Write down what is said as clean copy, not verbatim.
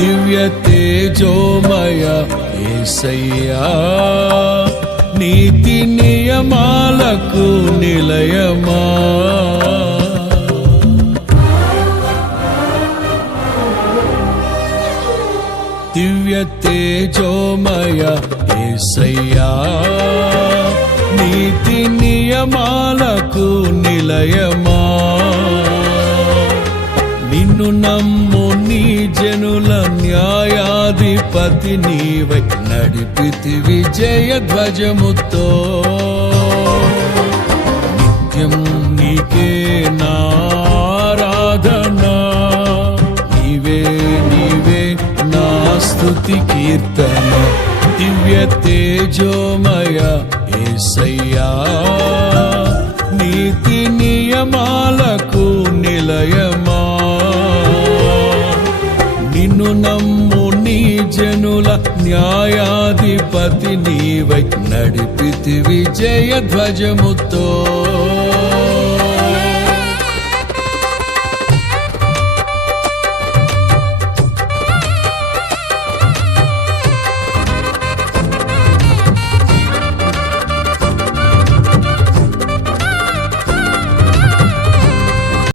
దివ్య తేజోమయ యేసయ్యా, నీతి నియమాలకు నిలయమా. దివ్య తేజోమయ యేసయ్యా, నీతి నియమాలకు నిలయమా. నిన్ను నమ్ము నీ జనుల న్యాయాధిపతి నీవై నడిపితివి జయధ్వజముతో. నిత్యం నీకే నారాధనా, నీవే నీవే నా స్తుతి కీర్తన. దివ్య తేజోమయ యేసయ్యా, నీతి నియమాలకు నిలయమా. నిన్ను నమ్ము నీ జనుల న్యాయాధిపతి నీవై నడిపితివి జయధ్వజముతో.